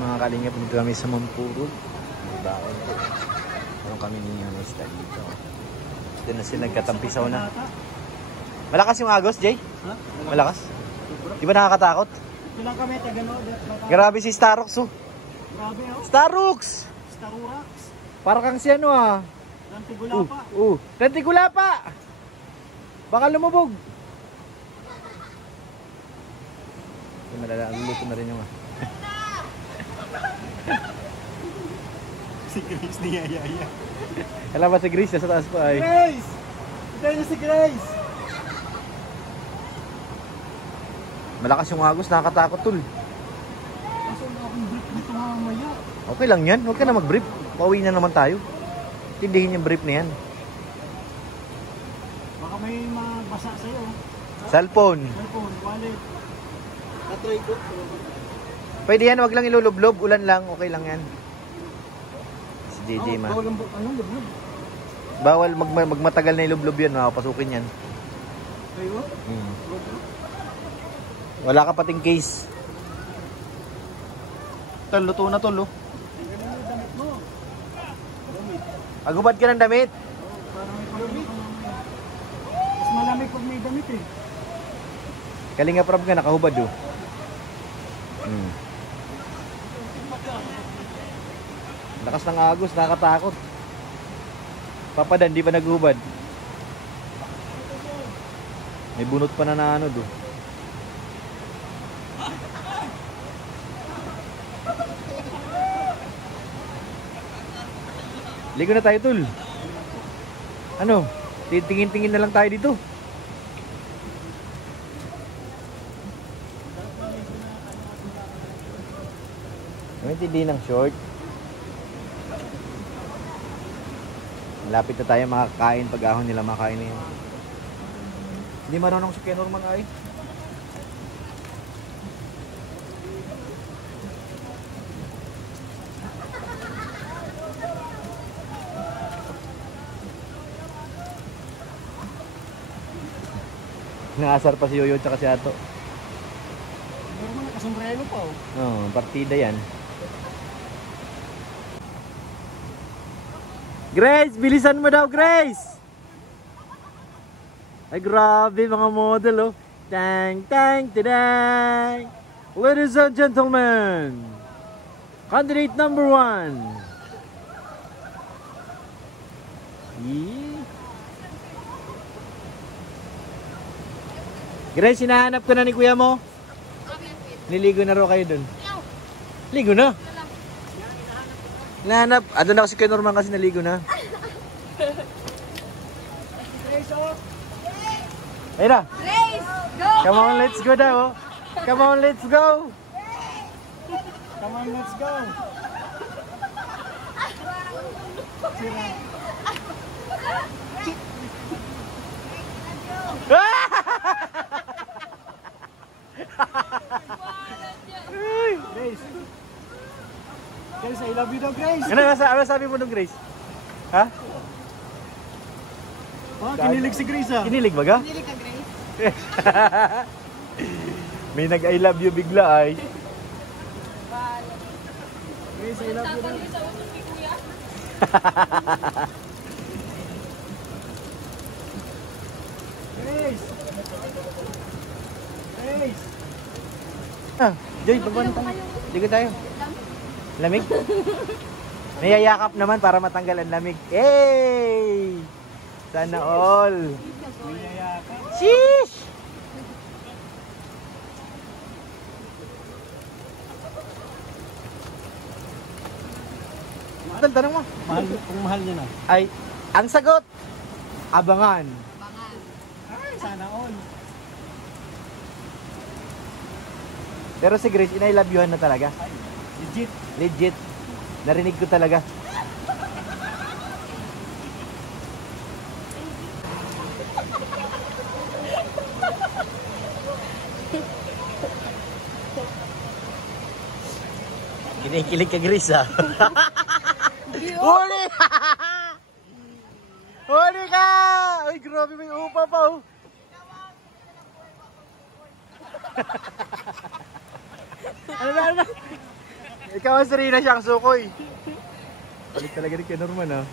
mga kalingap, dito kami sa Mampurog. Baon po. Meron kami ni Mista dito. Dito na sila nagkatampisaw na. Malakas yung agos, Jay? Ha? Malakas? Di ba nakakatakot? Ito lang kami, tagano. Grabe si Starox, oh. Grabe, oh. Starox! Starurax. Para kang si ano, ah. Rantigulapa. Rantigulapa! Baka lumubog. Luluto na rin yung Si Grace ni Yaya. Alam ba si Grace? Nasa taas pa ay. Grace! Ito na si Grace! Malakas yung agos, nakakatakot tol. Kaso na akong brief dito mamaya. Okay lang yan, huwag ka na mag-brief. Pauwi na naman tayo. Tindihin yung brief na yan. Baka may magbasa sa'yo. Cellphone. Cellphone, wallet. Natry ko. Pwede yan, huwag lang ilulublob. Ulan lang, okay lang yan. Si JJ ma. Bawal ang anong lublob? Bawal magmatagal na ilublob yan, makapasukin yan. Kayo? Wala ka pating case. Tol, luto na tol, oh. Damit mo. Agubad ka ng damit. Parang may palamig. Mas malamig pag may damit eh. Kalinga prab ka, nakahubad, oh. Lakas ng agos, nakakatakot. Papadan, di pa naghubad. May bunot pa na ano, do. Ligo na tayo, tol. Ano? Tingin-tingin na lang tayo dito. Hindi ng short. Malapit na tayo makakain pag ahon nila makain na yun. Hindi marunong si Kenorman ay. Naasar pa si Yoyo tsaka si Ato. Meron mo nakasombrero pa oh. Oo, partida yan. Grace, bilisan mo daw, Grace! Ay, grabe mga model, oh. Tang, tang, tadang! Ladies and gentlemen, candidate number 1. Grace, hinahanap ka na ni kuya mo? Niligo na raw kayo dun. Ligo na? Hinahanap. Doon na kasi kay Norman kasi naligo na. Ayun na. Grace, go! Come on, let's go daw. Come on, let's go. Come on, let's go. Grace. Grace, I love you daw, Grace. Ano sabi mo nung Grace? Ha? Oh, kinilig si Grace ah. Kinilig ba ga? Hindi ka, Grace. May nag-I love you bigla ay. Grace, I love you daw. Sa utos ni Kuya. Grace. Grace. Joy, babaan tayo. Ligo tayo. Lamig? Nayayakap naman para matanggal ang lamig. Hey! Sana all. Sheesh! Tanong mo. Mahal, kung mahal niya na. Ay, ang sagot, abangan. Bangan. Ay, sana all. Pero si Grace, I love you na talaga. Legit. Legit. Narinig ko talaga. Kinikilig ka, Grace, ha? Huli! Huli ka! Ay, grabe, may upa pa, oh. Ano na? Ikaw ang Serena siyang sukoy. Balik talaga rin kay Norman ah.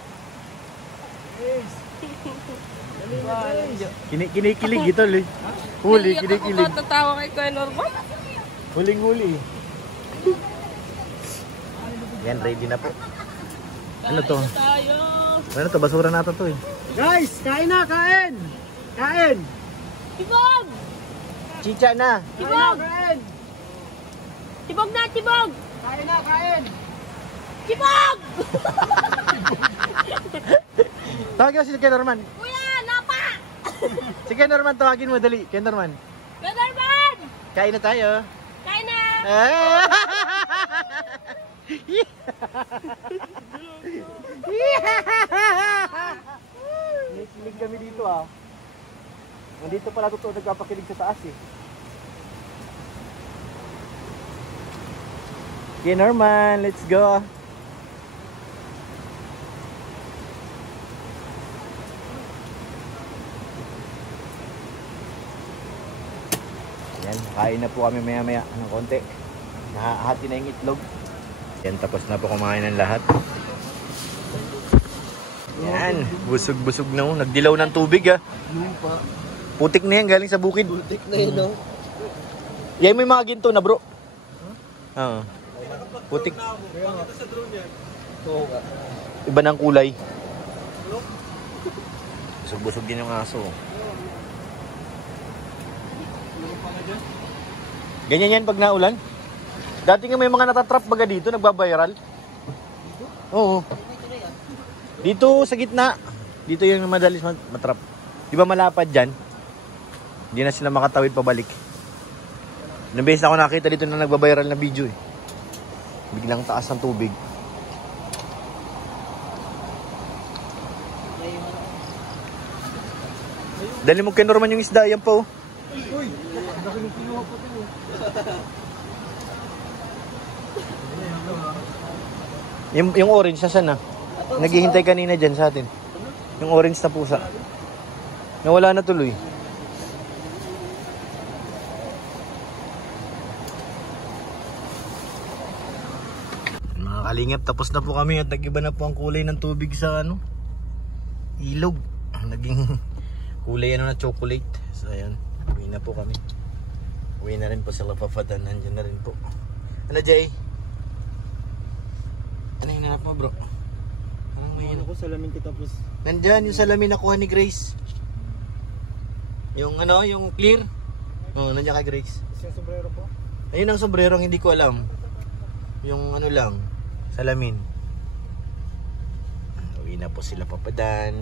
Kinikilig ito eh. Huli, kinikilig. Ako tatawa kay Kuya Norman. Huling-huli. Yan, ready na po. Ano to? Tayo. Ano to? Basura na to eh. Guys, kain na, kain! Kain! Tibog! Chicha na. Tibog! Kain! Tibog na, tibog! Kain na, kain! Tibog! Tawagin mo si Ken Norman. Kuya, napa! Si Ken Norman, tawagin mo dali. Ken Norman. Kuya Norman! Kain na tayo. Kain na! Nakikilig kami dito ah. Nandito pala totoo nagpapakilig sa taas eh. Okay Norman, let's go. Yan, kain na po kami maya maya ng konti. Nahahati na yung itlog. Yan, tapos na po kumain ng lahat. Yan, busog-busog na. Nagdilaw ng tubig ah. Putik na yan, galing sa bukid. Putik na yun, no? Yan mo yung mga ginto na bro. Oo. Putik. Iba ng kulay. Busog-busog din yung aso. Ganyan yan pag naulan. Dati nga may mga natatrap baga dito, nagbabiral. Oo. Dito sa gitna. Dito yung madalis matrap. Di ba malapad dyan? Hindi na sila makatawid pabalik. Ilang beses na ako nakita dito na nagbabiral na video eh. Biglang taas ng tubig. Dali mo kay Norman yung isda, yan pa oh. Uy! Laki ng kinuha ko ito. Yung orange na sana. Naghihintay kanina dyan sa atin. Yung orange na pusa. Nawala na tuloy. Mga kalingap, tapos na po kami at nag-iba na po ang kulay ng tubig sa ano, ilog. Naging kulay ano na chocolate. So ayan, uwi na po kami. Uwi na rin po sila Papadan. Nandiyan na rin po. Ano Jay? Ano yung nanap mo bro? Parang may Ano ko, salamin kita tapos. nandyan yung salamin nakuha ni Grace. Yung ano, yung clear. Oh, nandiyan kay Grace. Yung sombrero ko. Ayun ang sombrero, hindi ko alam. Yung ano lang, salamin. Uwi na po sila Papadan.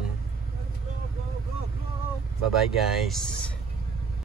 Bye bye guys.